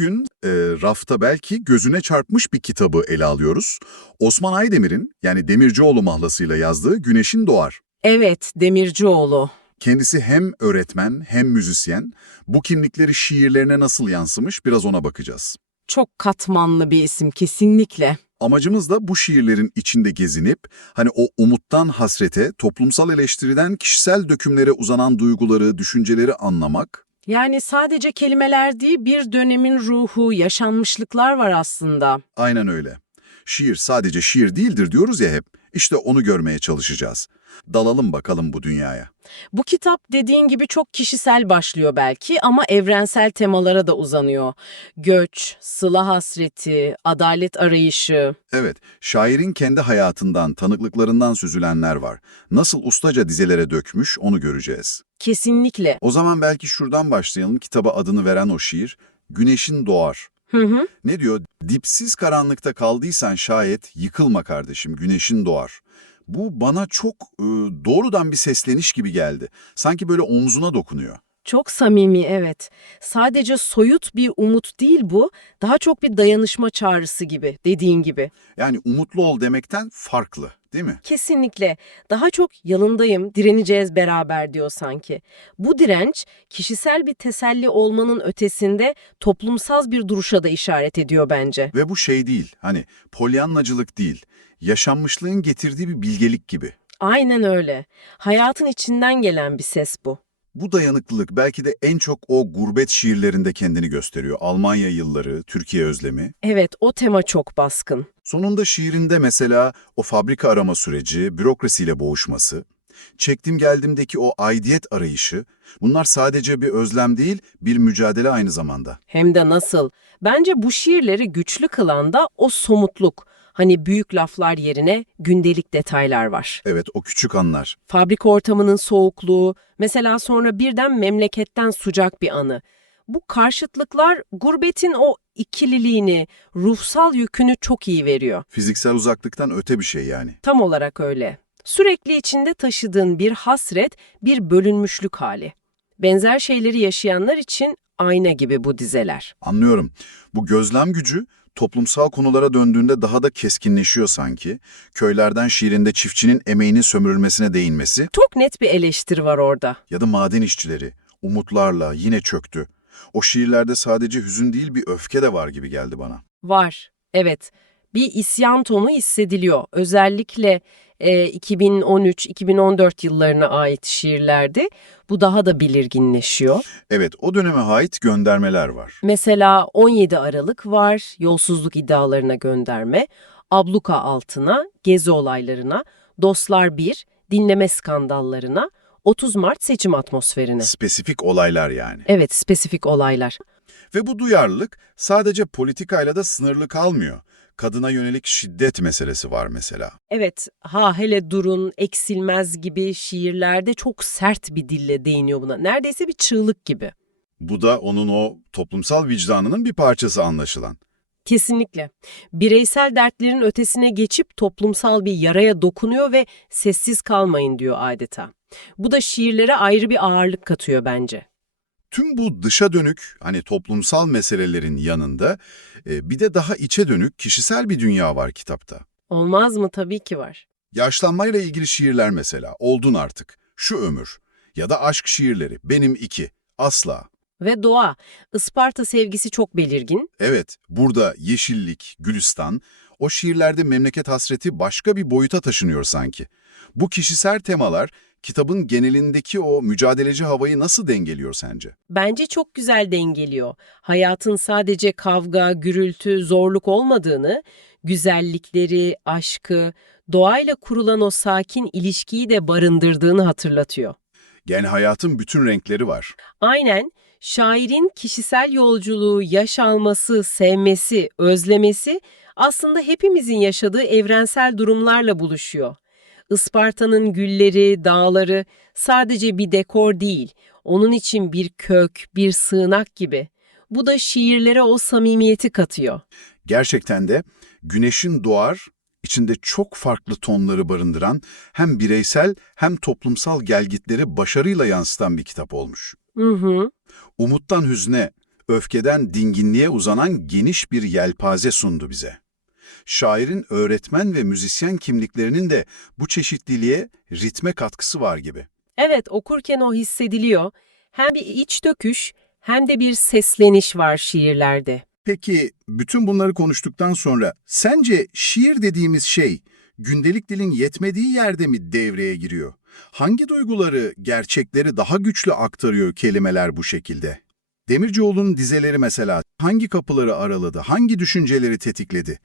Bugün rafta belki gözüne çarpmış bir kitabı ele alıyoruz. Osman Aydemir'in yani Demircioğlu mahlasıyla yazdığı Güneşin Doğar. Evet, Demircioğlu. Kendisi hem öğretmen hem müzisyen. Bu kimlikleri şiirlerine nasıl yansımış biraz ona bakacağız. Çok katmanlı bir isim kesinlikle. Amacımız da bu şiirlerin içinde gezinip hani o umuttan hasrete, toplumsal eleştiriden kişisel dökümlere uzanan duyguları, düşünceleri anlamak. Yani sadece kelimeler değil, bir dönemin ruhu, yaşanmışlıklar var aslında. Aynen öyle. Şiir sadece şiir değildir diyoruz ya hep. İşte onu görmeye çalışacağız. Dalalım bakalım bu dünyaya. Bu kitap dediğin gibi çok kişisel başlıyor belki ama evrensel temalara da uzanıyor. Göç, sıla hasreti, adalet arayışı. Evet, şairin kendi hayatından, tanıklıklarından süzülenler var. Nasıl ustaca dizelere dökmüş onu göreceğiz. Kesinlikle. O zaman belki şuradan başlayalım. Kitaba adını veren o şiir, Güneşin Doğar. Hı hı. Ne diyor? Dipsiz karanlıkta kaldıysan şayet yıkılma kardeşim, güneşin doğar. Bu bana çok doğrudan bir sesleniş gibi geldi. Sanki böyle omzuna dokunuyor. Çok samimi, evet. Sadece soyut bir umut değil bu, daha çok bir dayanışma çağrısı gibi, dediğin gibi. Yani umutlu ol demekten farklı, değil mi? Kesinlikle. Daha çok yanındayım, direneceğiz beraber diyor sanki. Bu direnç, kişisel bir teselli olmanın ötesinde toplumsal bir duruşa da işaret ediyor bence. Ve bu şey değil, hani polyanlacılık değil, yaşanmışlığın getirdiği bir bilgelik gibi. Aynen öyle. Hayatın içinden gelen bir ses bu. Bu dayanıklılık belki de en çok o gurbet şiirlerinde kendini gösteriyor. Almanya yılları, Türkiye özlemi. Evet, o tema çok baskın. Sonunda şiirinde mesela o fabrika arama süreci, bürokrasiyle boğuşması, çektim geldimdeki o aidiyet arayışı, bunlar sadece bir özlem değil, bir mücadele aynı zamanda. Hem de nasıl? Bence bu şiirleri güçlü kılan da o somutluk. Hani büyük laflar yerine gündelik detaylar var. Evet, o küçük anlar. Fabrika ortamının soğukluğu, mesela sonra birden memleketten sıcak bir anı. Bu karşıtlıklar gurbetin o ikililiğini, ruhsal yükünü çok iyi veriyor. Fiziksel uzaklıktan öte bir şey yani. Tam olarak öyle. Sürekli içinde taşıdığın bir hasret, bir bölünmüşlük hali. Benzer şeyleri yaşayanlar için ayna gibi bu dizeler. Anlıyorum. Bu gözlem gücü toplumsal konulara döndüğünde daha da keskinleşiyor sanki. Köylerden şiirinde çiftçinin emeğinin sömürülmesine değinmesi Çok net bir eleştiri var orada. ya da maden işçileri umutlarla yine çöktü. O şiirlerde sadece hüzün değil bir öfke de var gibi geldi bana. Var, evet. Bir isyan tonu hissediliyor. Özellikle 2013-2014 yıllarına ait şiirlerde bu daha da belirginleşiyor. Evet, o döneme ait göndermeler var. Mesela 17 Aralık var, yolsuzluk iddialarına gönderme, abluka altına, gezi olaylarına, Dostlar bir, dinleme skandallarına, 30 Mart seçim atmosferine. Spesifik olaylar yani. Evet, spesifik olaylar. Ve bu duyarlılık sadece politikayla da sınırlı kalmıyor. Kadına yönelik şiddet meselesi var mesela. Evet, hele durun, eksilmez gibi şiirlerde çok sert bir dille değiniyor buna. Neredeyse bir çığlık gibi. Bu da onun o toplumsal vicdanının bir parçası anlaşılan. Kesinlikle. Bireysel dertlerin ötesine geçip toplumsal bir yaraya dokunuyor ve sessiz kalmayın diyor adeta. Bu da şiirlere ayrı bir ağırlık katıyor bence. Tüm bu dışa dönük hani toplumsal meselelerin yanında bir de daha içe dönük kişisel bir dünya var kitapta. Olmaz mı? Tabii ki var. Yaşlanmayla ilgili şiirler mesela, oldun artık, şu ömür ya da aşk şiirleri, benim iki, asla. Ve doğa, Isparta sevgisi çok belirgin. Evet, burada yeşillik, gülistan, o şiirlerde memleket hasreti başka bir boyuta taşınıyor sanki. Bu kişisel temalar kitabın genelindeki o mücadeleci havayı nasıl dengeliyor sence? Bence çok güzel dengeliyor. Hayatın sadece kavga, gürültü, zorluk olmadığını, güzellikleri, aşkı, doğayla kurulan o sakin ilişkiyi de barındırdığını hatırlatıyor. Yani hayatın bütün renkleri var. Aynen, şairin kişisel yolculuğu, yaş alması, sevmesi, özlemesi aslında hepimizin yaşadığı evrensel durumlarla buluşuyor. Isparta'nın gülleri, dağları sadece bir dekor değil, onun için bir kök, bir sığınak gibi. Bu da şiirlere o samimiyeti katıyor. Gerçekten de güneşin doğar, içinde çok farklı tonları barındıran hem bireysel hem toplumsal gelgitleri başarıyla yansıtan bir kitap olmuş. Hı hı. Umuttan hüzne, öfkeden dinginliğe uzanan geniş bir yelpaze sundu bize. Şairin öğretmen ve müzisyen kimliklerinin de bu çeşitliliğe, ritme katkısı var gibi. Evet, okurken o hissediliyor. Hem bir iç döküş hem de bir sesleniş var şiirlerde. Peki, bütün bunları konuştuktan sonra sence şiir dediğimiz şey gündelik dilin yetmediği yerde mi devreye giriyor? Hangi duyguları, gerçekleri daha güçlü aktarıyor kelimeler bu şekilde? Demircioğlu'nun dizeleri mesela hangi kapıları araladı, hangi düşünceleri tetikledi?